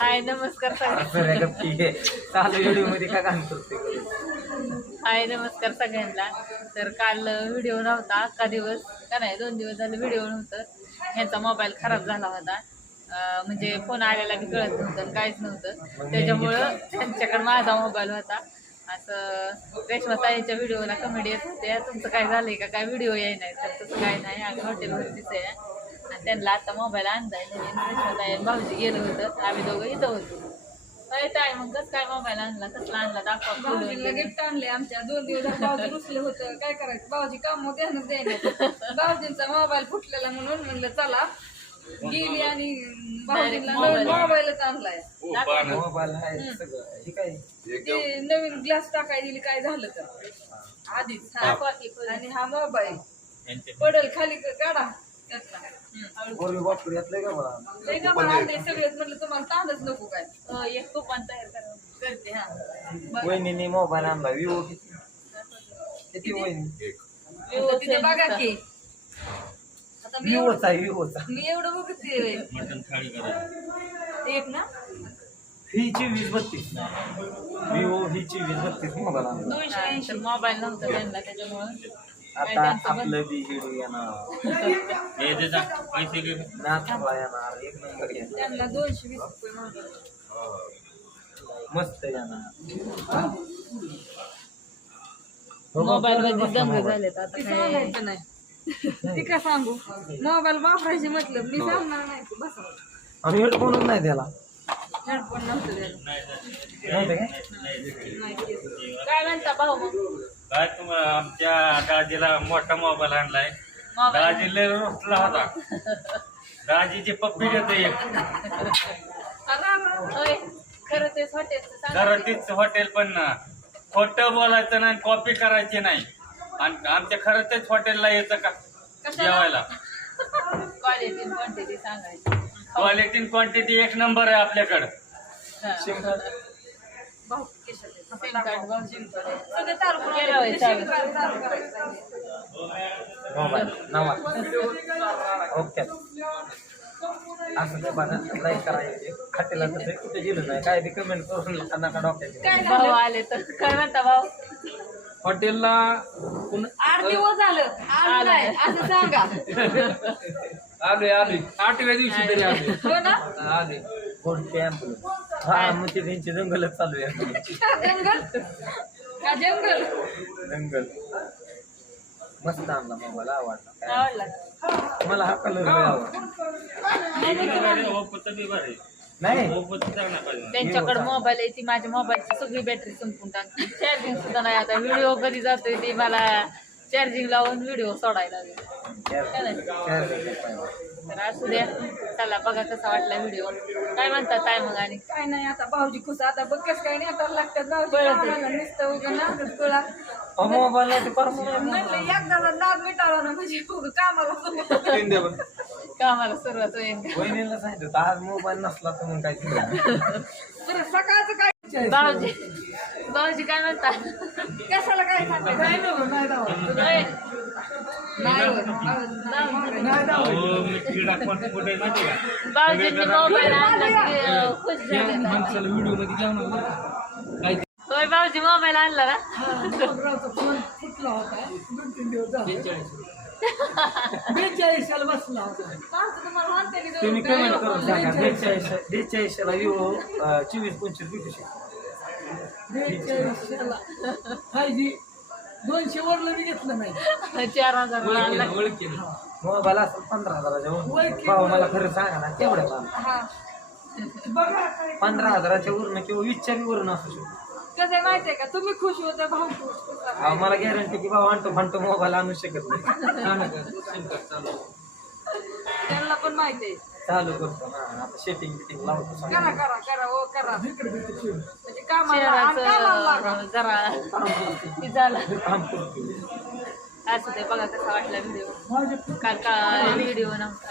हाय नमस्कार चालू व्हिडिओ मध्ये काय काम करते. हाय नमस्कार सगळ्यांना. तर काल व्हिडिओ नव्हता का दिवस का नाही 2 दिवस झाले व्हिडिओ नव्हतं. ह्यांचा मोबाईल खराब झाला होता. म्हणजे फोन आलेला की कळत नव्हतं काहीच नव्हतं. त्याच्यामुळं त्यांच्याकडे माझा मोबाईल होता. असं रेश्माताईच्या व्हिडिओला कमेडी येत होते तुमचं काय झालंय का काय व्हिडिओ याय नाही. तर तसं काय नाही आम्ही हॉटेलवरतीच आहे आणि त्यांना आता मोबाईल आणलाय नवीन. रेश्माताई भाऊजी गेलं होतं आम्ही दोघं इथं होतो. काय ताई मग कसं काय मोबाईल आणला कसला आणला दाखवा. भाऊजीला गिफ्ट आणले आमच्या 2 दिवस भाऊजी रुसले होतं काय करायचं भाऊजी काम ध्यानच द्यायला. भाऊजींचा मोबाईल फुटलेला म्हणून म्हणलं चला गेली आणि भाऊजींना नवीन मोबाईलच आणलाय. मोबाईल आहे सगळं हे काय ते नवीन ग्लास टाकाय दिली काय झालं तर आधीच आणि हा मोबाईल पडल खाली काढा वापरू यातलं का मला लय का मला आणले सगळेच म्हटलं तुम्हाला ताणच नको काय एक कुपन तयार करते हा. वहिनीने मोबाईल आणला विवो किती वहिनी तिथे बघा की आता मी विवोचा मी एवढं बघते एक ना ही 24-32 विवो ही 24-32 मोबाईल आणला. 280 मोबाईल नव्हता त्यांना त्याच्यामुळं आता आपलं बी व्हिडिओ येणार नाचला येणार 1 नंबर येणार त्यांना 220 रुपये मागवले. मस्त येणार. मोबाईल मध्ये दंग झालेत आता ती काय. सांगायचं नाही ती काय सांगू मोबाईल वापरायची म्हटलं मी सांगणार नाही तू बसा आणि हेडफोनच नाही त्याला हेडफोन नव्हतं द्यायला. नव्हतं काय नाही केलं. काय म्हणता भाऊ मग काय तुम्हाला आमच्या दाजीला मोठा मोबाईल आणलाय. मोबाईल दाजीला रुसला होता. दाजीची पप्पी देते एक होय खरं तेच हॉटेल खरं तीच हॉटेल पण खोटं बोलायचं नाही कॉपी करायची नाही. आणि आमच्या खरं तेच हॉटेलला येतं का जेवायला. क्वालिटी क्वांटिटी सांगायची. क्वालिटी क्वांटिटी 1 नंबर आहे आपल्याकडं. भाऊ केशात आहे. सिम कार्ड भाऊजींकडे सगळे चालू केलं होय चालू. चालू करायचं. मोबाईल नवा ओके असं ते बघा लाईक करायचे खातेला तसं कुठे गेलं नाही काय बी कमेंट करून नका डॉक्टर काय भाऊ झालं आले तर काय म्हणता भाऊ. हॉटेलला 8 दिवस झालं आलं नाही असं सांगा आलोय 8व्या दिवशी तरी आलोय हो ना आले कोण कॅम्प हा मग ते त्यांची जंगलच चालू आहे जंगल का जंगल जंगल मस्त आणला मोबाईल आवडला आवडला मला हा कलर आवडला ओप्पोचं बी बरं आहे. नाही ओप्पोचं चांगला पाहिजे. त्यांच्याकडे मोबाईल आहे ती माझ्या मोबाईलची सगळी बॅटरी संपून टाकते. चार्जिंग सुद्धा नाही. आता व्हिडिओ कधी जातोय ती मला चार्जिंग लावून व्हिडिओ सोडायला लागेल. तर असू द्या चला बघा कसा वाटला व्हिडिओ. काय म्हणतात काय मग आणि काय नाही आता भाऊजी खुश आता बघ कसं काय नाही आता लागतात भाऊजी कामाला नुसतं उगा नादच कळा मोबाईल म्हणलं एकदा नाद मिटावा ना म्हणजे कामाला कामाला सुरुवात होईल. वहिनीला सांगितलं आज मोबाईल नसला तर मग काय बरं सकाळचं काय भाऊजी काय म्हणता कशाला काय सांगते काय होय. हो, मी क्रीडा कोण कुठे माहिती का? भाऊजींनी मोबाईल आणला की खुश झाले. होय भाऊजी मोबाईल आणला ना. फोन फुटला होता 2-3 दिवस झाले 42 साल बसला होता तुम्हाला म्हणते की तुम्ही कमेंट करून सांगा 42 ला विवो 24-25 भेटू शकतो. 42 ला फायजी 200 वरलं मी घेतलं नाही 4,000 आणला. मोबाईल असं 15,000च्या भाऊ मला खरं सांगा ना तेवढ्या हा बघा 15,000च्या वरून किंवा 20च्या बी वरून असू शकतो. कसं आहे माहितीये का तुम्ही खुश होता भाऊ खुश होता. मला गॅरंटी की भाऊ आणतो मोबाईल आणू शकत नाही. त्यांना पण माहिती आहे चालू करतो ना आता सेटिंग बिटिंग लावतो करा करा करा ओ करा म्हणजे कामाला लागा. शहराचं जरा ती झालं. काम करतो. असं ते बघा कसा वाटला व्हिडिओ. काल का व्हिडिओ नव्हता.